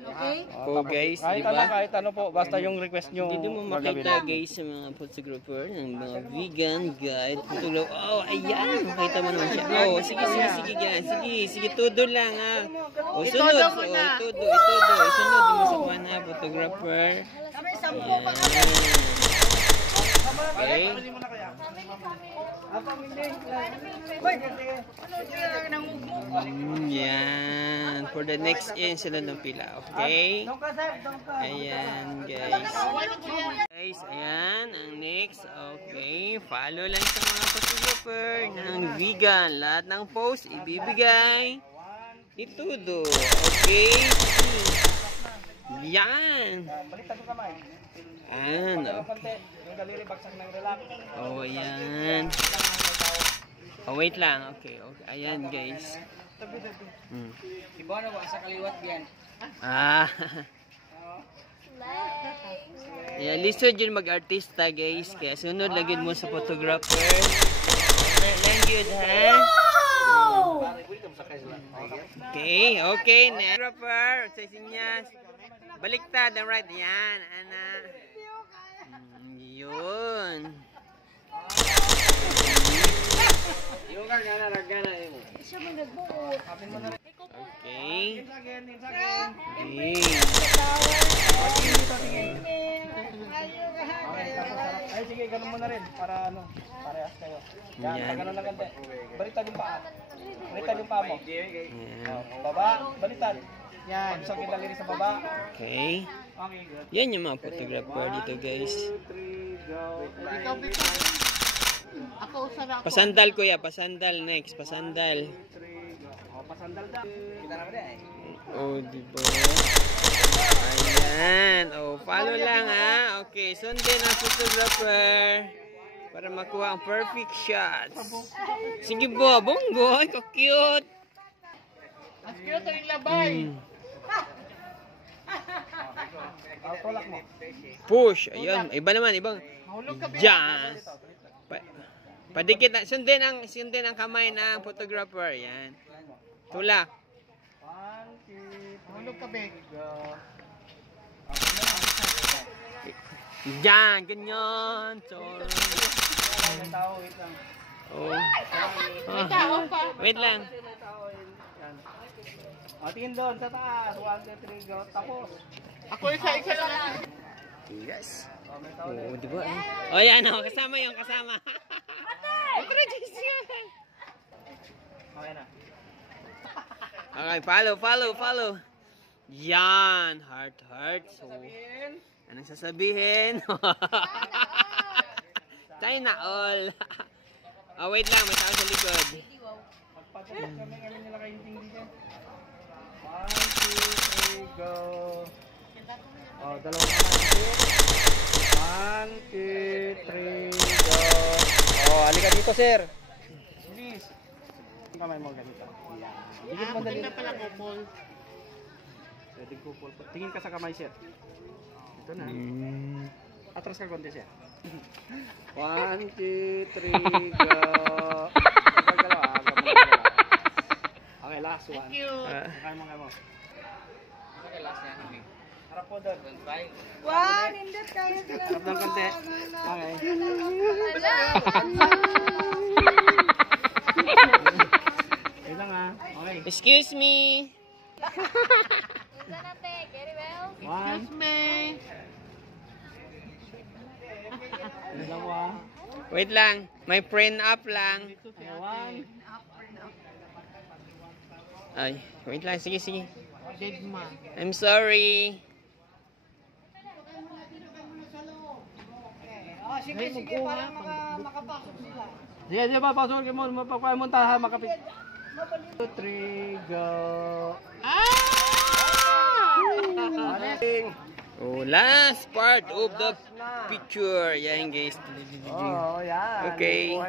Okay? Oh guys, di Kahit ano po, basta yung request nyo. Hindi mo makita guys sa mga photographer ng mga vegan guide. Oh, ayan. Makita mo naman siya. Oh, sige guys. Sige, todo lang ha. Oh, sunod. Oh, itudo. Sunod mo sa kuha na photographer. Ayan. Okay. Yan. For the next sunod ng pila. Okay? Ayan, guys. Guys, ayan. Ang next. Okay. Follow lang sa mga photographer ng vegan. Lahat ng post, ibibigay. Itudo. Okay? Yan. Ayan. Oh, ayan. Oh, wait lang. Okay. Ayan, guys. Iba na ba sa kaliwat yan? Yeah, listen yun mag-artista, guys. Kaya sunod lagi mo sa photographer. Lang yun, ha? Okay. Photographer. Sa sinyas. Baliktad ang right. Yan, ana. Yun. Okay. Ay, sige, ganun mo na rin. Para ano, parehas kayo. Yan, ganun lang ganda. Baliktad yung paa. Baliktad yung paa mo. Baba, baliktad. Yan, isang kinaliri sa baba. Okay. Yan yung mga photographer dito, guys. Pasandal kuya, pasandal next, pasandal. Pasandal daw. Kita na ba din? Oh, diba? Ayan. Oh, follow lang ha. Okay, sundin ang photographer para makuha ang perfect shots. Sige bo, bongo, ay cute. Ang cute ang labay. Tolak mo. Push. Ayun, iba naman, ibang. Diyan. Padikit na, sundin ang kamay ng photographer. Yan. Tulak. Hulog ka, Bek. Diyan, ganyan. Sorry. Oh. Wait lang. Tingin doon sa taas. 1, 2, 3, go. Tapos. Ako isa lang. Yes. Oh, diba? Oh, yan. Oh, kasama yung kasama. Okay na. Okay, follow. Yan. Heart. So, anong sasabihin? China all. Oh, wait lang. May tao sa likod. Magpatuloy kami nila kayo tingin dyan. 1, 2, 3, go. Oh, dalawang kamay. 1, 2, 3, go. Oh, halika dito, sir. Please. Kamay mo ganito. Yan. Dikit mo dali. Hindi pala kupol. Pwede kupol. Tingin ka sa kamay, sir. Ito na. Atras ka konti, sir. 1, 2, 3, go. Okay, last one. Thank you. Kaya mo. Okay, last yan. Harap po doon. Wow, nindot kayo sila. Harap doon konti. Okay. Okay lang ha. Okay. Excuse me. Excuse me. Dalawa. Wait lang. May print up lang. One. Ay, wait lang. Sige. Dead man. I'm sorry. Sige, para makapasok sila. Sige, papasok mo. Mapapaymunta ha, makapit. 2, 3, go. Oh, last part of the picture. Yan guys. Oh, yan. Okay.